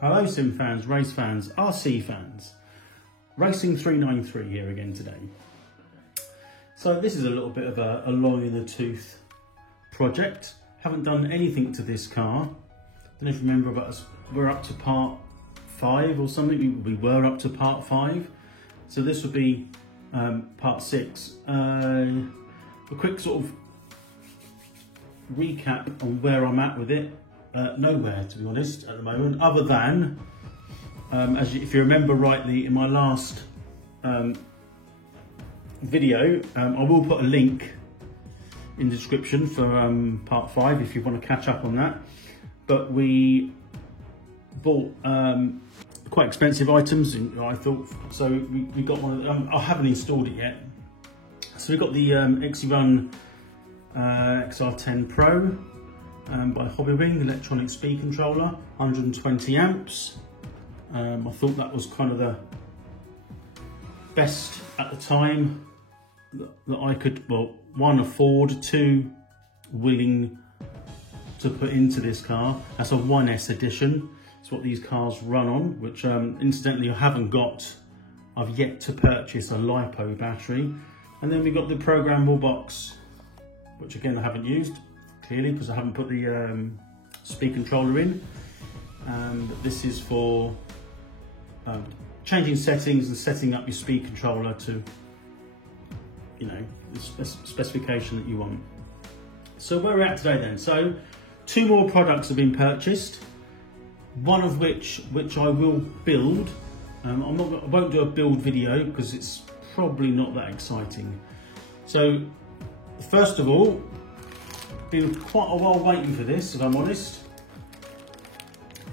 Hello sim fans, race fans, RC fans. Racing 393 here again today. So this is a little bit of a long in the tooth project. Haven't done anything to this car. Don't know if you remember, but we're up to part 5 or something. We were up to part 5. So this would be part 6. A quick sort of recap on where I'm at with it. Nowhere, to be honest, at the moment, other than, if you remember rightly, in my last video, I will put a link in the description for part 5 if you want to catch up on that. But we bought quite expensive items, I thought, so we got one of them. I haven't installed it yet. So we got the XE-Run XR10 Pro. By Hobbywing, electronic speed controller, 120 amps. I thought that was kind of the best at the time that I could, well, 1, afford, 2, willing to put into this car. That's a 1S edition. It's what these cars run on, which incidentally I haven't got. I've yet to purchase a LiPo battery. And then we got the programmable box, which again I haven't used. Clearly, because I haven't put the speed controller in. But this is for changing settings and setting up your speed controller to, you know, the specification that you want. So where we're at today then. So 2 more products have been purchased. One of which I will build. I won't do a build video because it's probably not that exciting. So first of all, been quite a while waiting for this, if I'm honest.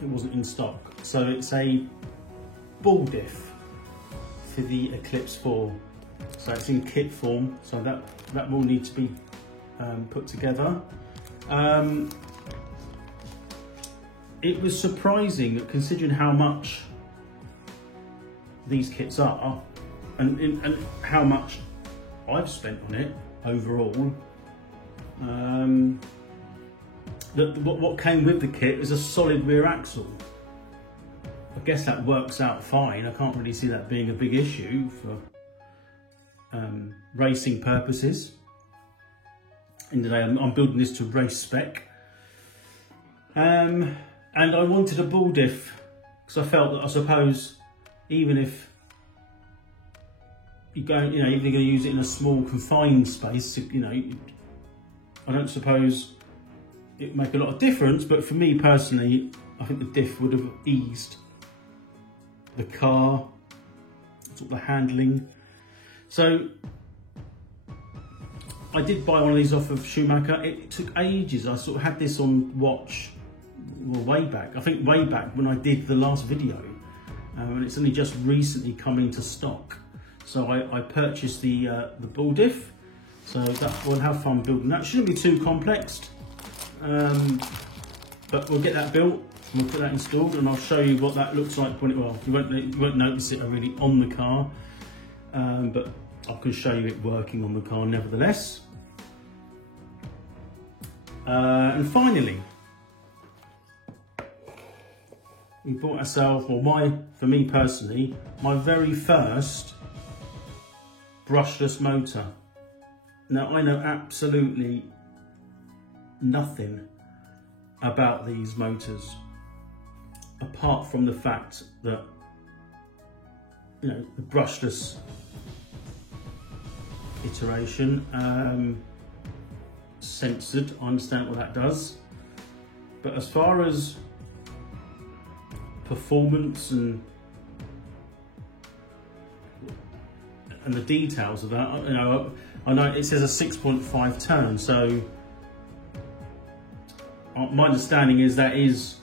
It wasn't in stock. So it's a ball diff for the Eclipse 4. So it's in kit form, so that will need to be put together. It was surprising that, considering how much these kits are and how much I've spent on it overall, what came with the kit is a solid rear axle. I guess that works out fine. I can't really see that being a big issue for racing purposes. In the day, I'm building this to race spec, and I wanted a ball diff because I felt that, I suppose, even if you're going, even if you're going to use it in a small confined space, I don't suppose it'd make a lot of difference, but for me personally, I think the diff would have eased the car, sort of the handling. So I did buy one of these off of Schumacher. It took ages. I sort of had this on watch, well, way back. I think way back when I did the last video, and it's only just recently come into stock. So I purchased the ball diff. So we'll have fun building that. Shouldn't be too complex, but we'll get that built and we'll put that installed, and I'll show you what that looks like when you won't notice it really on the car, but I can show you it working on the car nevertheless. And finally, we bought ourselves, for me personally, my very first brushless motor. Now, I know absolutely nothing about these motors, apart from the fact that, the brushless iteration, censored, I understand what that does. But as far as performance and the details of that, I know it says a 6.5 turn, so my understanding is that is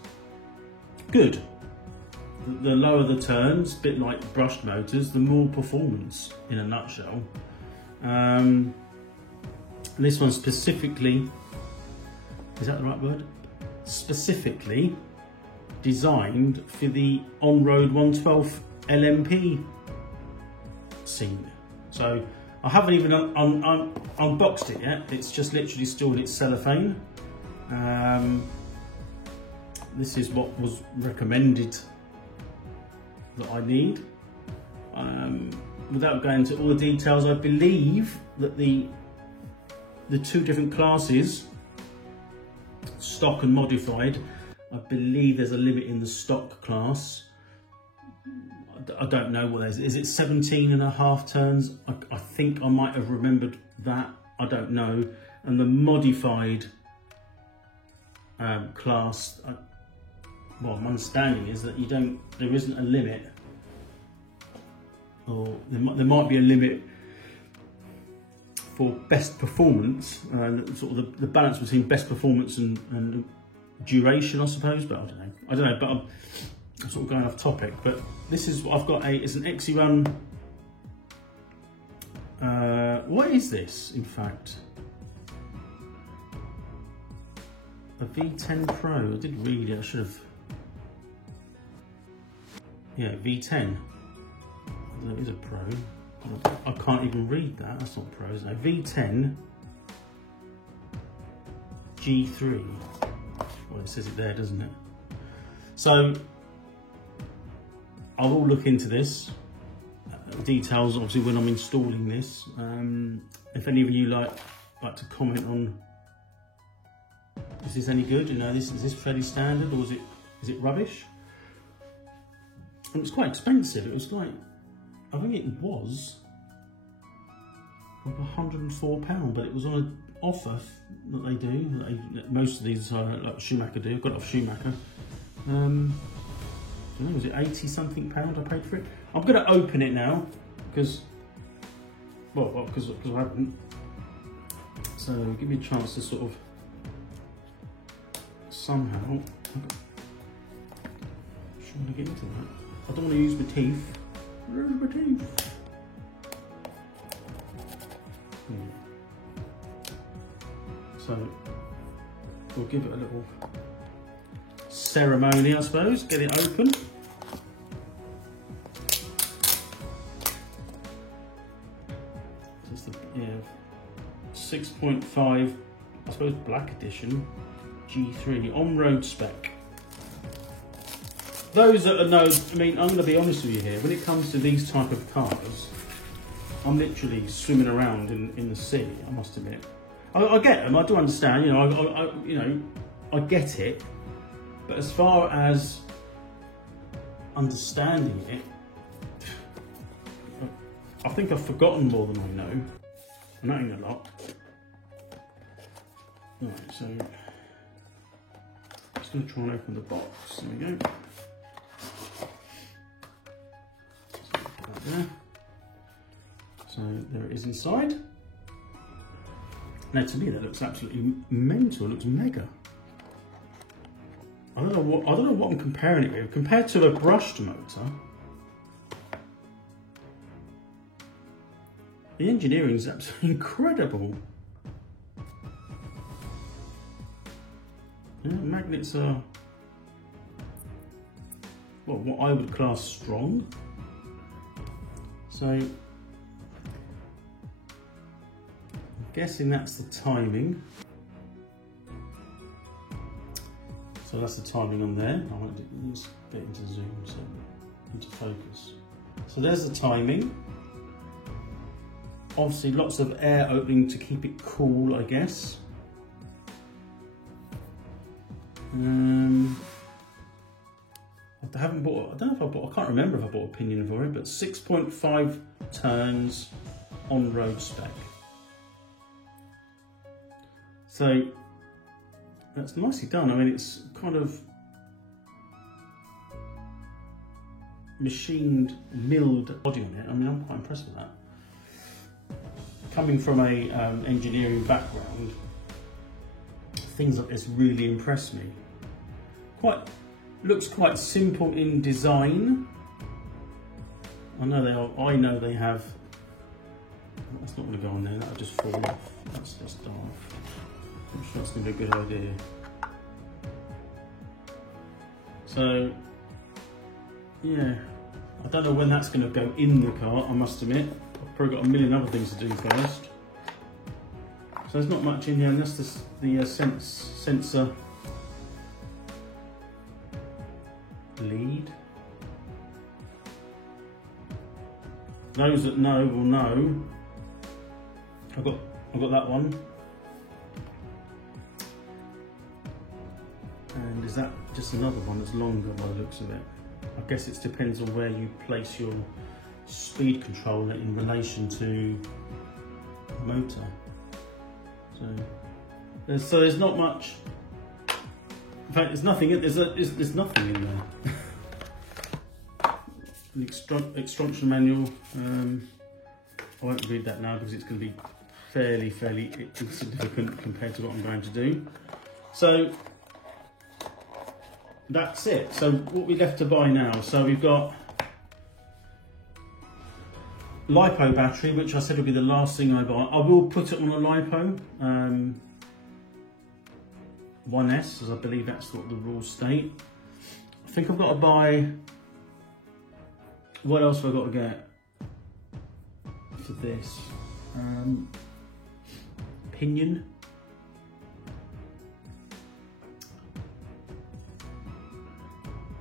good. The lower the turns, a bit like brushed motors, the more performance in a nutshell. And this one specifically, is that the right word? Specifically designed for the on-road 112 LMP scene. So I haven't even unboxed it yet. It's just literally still in its cellophane. this is what was recommended that I need. Without going into all the details, I believe that the two different classes, stock and modified, I believe there's a limit in the stock class. I don't know what that is. Is it 17.5 turns? I think I might have remembered that. I don't know. And the modified class, well, my understanding is that there isn't a limit, or there might be a limit for best performance, sort of the balance between best performance and duration, I suppose. But I don't know. But I'm sort of going off topic. But this is what I've got. It's an XE-Run. What is this, in fact? A V10 Pro. I did read it. I should have. Yeah, V10. That is a Pro. I can't even read that. That's not Pro, is it? V10 G3. Well, it says it there, doesn't it? So I will look into this. Details, obviously, when I'm installing this. If any of you like to comment on, is this any good? You know, is this fairly standard, or is it rubbish? And it's quite expensive. It was like, I think it was like £104, but it was on an offer that they do. Most of these are like Schumacher do. Got it off Schumacher. I don't know, was it 80 something pound I paid for it? I'm going to open it now because I haven't. So give me a chance to sort of somehow. I'm trying to get into that. I don't want to use my teeth. Where's my teeth? So we'll give it a little ceremony, I suppose. Get it open. It's the 6.5, I suppose, Black Edition G3 on-road spec. Those that know, I mean, I'm going to be honest with you here. When it comes to these type of cars, I'm literally swimming around in the sea, I must admit. I get them, I do understand, you know, I get it. But as far as understanding it, I think I've forgotten more than I know. And that ain't a lot. Right, so I'm just going to try and open the box. There we go. There. So there it is inside. Now to me that looks absolutely mental. It looks mega. I don't know what I'm comparing it with. Compared to a brushed motor, the engineering is absolutely incredible. Yeah, magnets are, well, what I would class strong. So I'm guessing that's the timing. So that's the timing on there. I want to use a bit into zoom, so into focus. So there's the timing. Obviously lots of air opening to keep it cool, I guess. I haven't bought, I don't know if I bought, I can't remember if I bought a pinion for it, but 6.5 turns on road spec. So that's nicely done. I mean, it's kind of machined, milled body on it. I mean, I'm quite impressed with that. Coming from a engineering background, things like this really impress me. Looks quite simple in design. I know they have. That's not going to go on there. That'll just fall off. That's just daft. I'm sure that's going to be a good idea. So, yeah, I don't know when that's going to go in the car, I must admit. I've probably got a million other things to do first. So there's not much in here, and that's the sensor lead. Those that know will know. I've got that one. And is that just another one that's longer by the looks of it? I guess it depends on where you place your speed controller in relation to the motor. So there's not much. In fact, there's nothing. There's nothing in there. The instruction manual. I won't read that now because it's going to be fairly insignificant compared to what I'm going to do. So that's it. So what we left to buy now. So we've got LiPo battery, which I said would be the last thing I buy. I will put it on a LiPo 1S, as I believe that's what the rules state. I think I've got to buy. What else have I got to get for this? Pinion.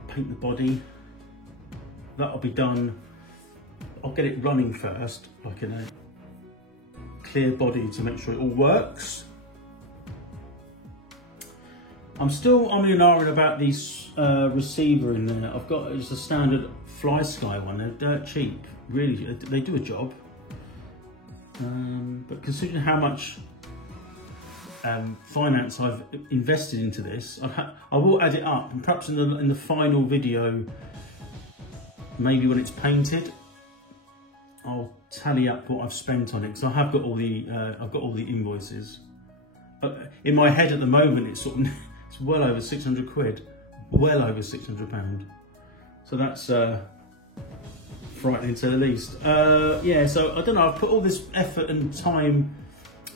Paint the body. That'll be done. I'll get it running first, like in a clear body to make sure it all works. I'm still umming and ahhing about these receiver in there. I've got just a standard FlySky one. They're dirt cheap, really. They do a job. But considering how much finance I've invested into this, I will add it up, and perhaps in the final video, maybe when it's painted, I'll tally up what I've spent on it, because I have got all the invoices. But in my head at the moment, it's sort of it's well over 600 quid, well over £600. So that's frightening to the least. Yeah, so I don't know. I've put all this effort and time,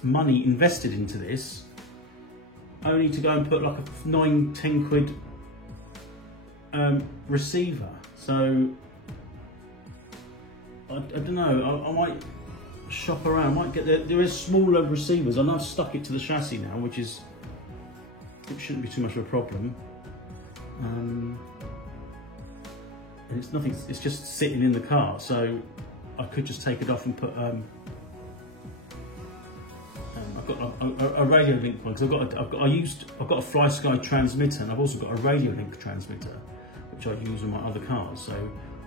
money invested into this, only to go and put like a 9-10 quid receiver. So I don't know. I might shop around. I might get there is smaller receivers. I know I've stuck it to the chassis now, which shouldn't be too much of a problem. And it's nothing. It's just sitting in the car, so I could just take it off and put. I've got a radio link one because I've got a FlySky transmitter, and I've also got a radio link transmitter, which I use on my other cars. So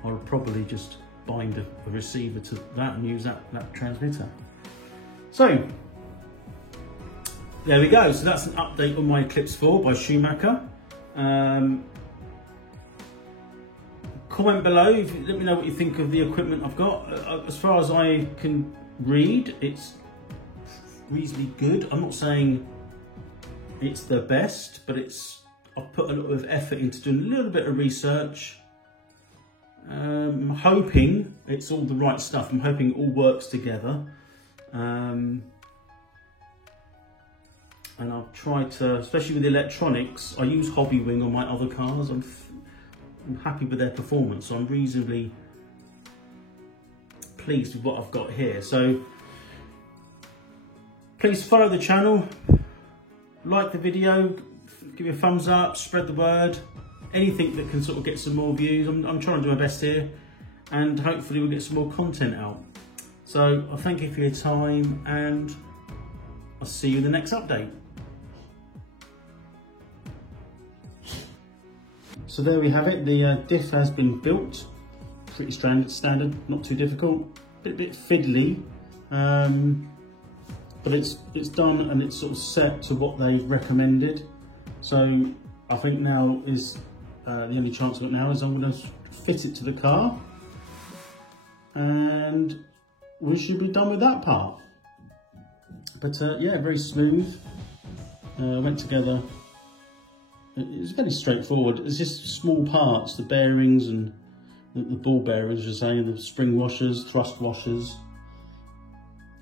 I'll probably just bind a receiver to that and use that transmitter. So there we go. So that's an update on my Eclipse 4 by Schumacher. Comment below, let me know what you think of the equipment I've got. As far as I can read, it's reasonably good. I'm not saying it's the best, but I've put a lot of effort into doing a little bit of research. I'm hoping it's all the right stuff. I'm hoping it all works together. And I've tried to, especially with the electronics, I use Hobbywing on my other cars. I'm happy with their performance, so I'm reasonably pleased with what I've got here. So please follow the channel, like the video, give me a thumbs up, spread the word, anything that can sort of get some more views. I'm trying to do my best here, and hopefully we'll get some more content out. So I thank you for your time, and I'll see you in the next update. So there we have it. The diff has been built. Pretty standard, not too difficult. A bit fiddly, but it's done and it's sort of set to what they've recommended. So I think now is the only chance I've got now is I'm going to fit it to the car, and we should be done with that part. But yeah, very smooth. Went together. It was very straightforward. It's just small parts, the bearings and the ball bearings, you're saying, the spring washers, thrust washers.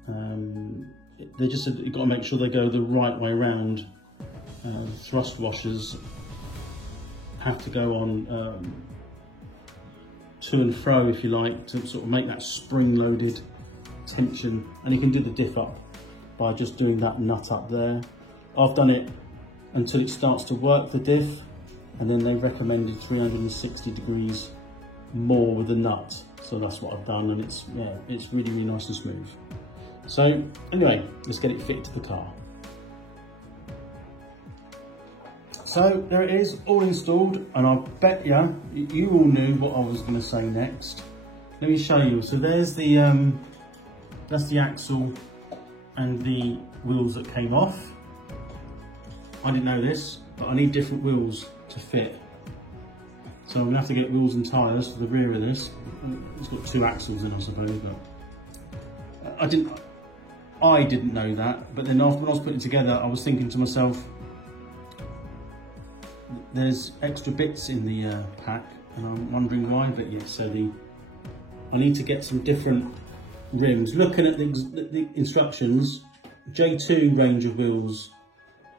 They just said you've got to make sure they go the right way around. Thrust washers have to go on to and fro, if you like, to sort of make that spring-loaded tension. And you can do the diff up by just doing that nut up there. I've done it until it starts to work, the diff, and then they recommended 360 degrees more with the nut. So that's what I've done, and it's really, really nice and smooth. So anyway, let's get it fitted to the car. So there it is, all installed, and I bet you all knew what I was going to say next. Let me show you. So there's the that's the axle and the wheels that came off. I didn't know this, but I need different wheels to fit. So I'm gonna have to get wheels and tyres for the rear of this. It's got 2 axles in, I suppose, but I didn't know that. But then after when I was putting it together, I was thinking to myself, there's extra bits in the pack, and I'm wondering why. But yeah, so I need to get some different rims. Looking at the instructions, J2 range of wheels,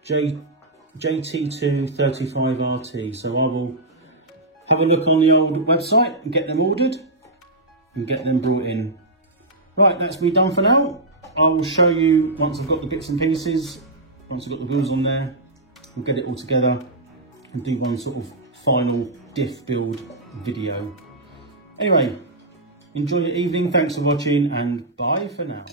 JT2 35RT. So I will have a look on the old website and get them ordered and get them brought in. Right, that's me done for now. I will show you once I've got the bits and pieces, once I've got the wheels on there, we'll get it all together and do one sort of final diff build video. Anyway, enjoy your evening, thanks for watching, and bye for now.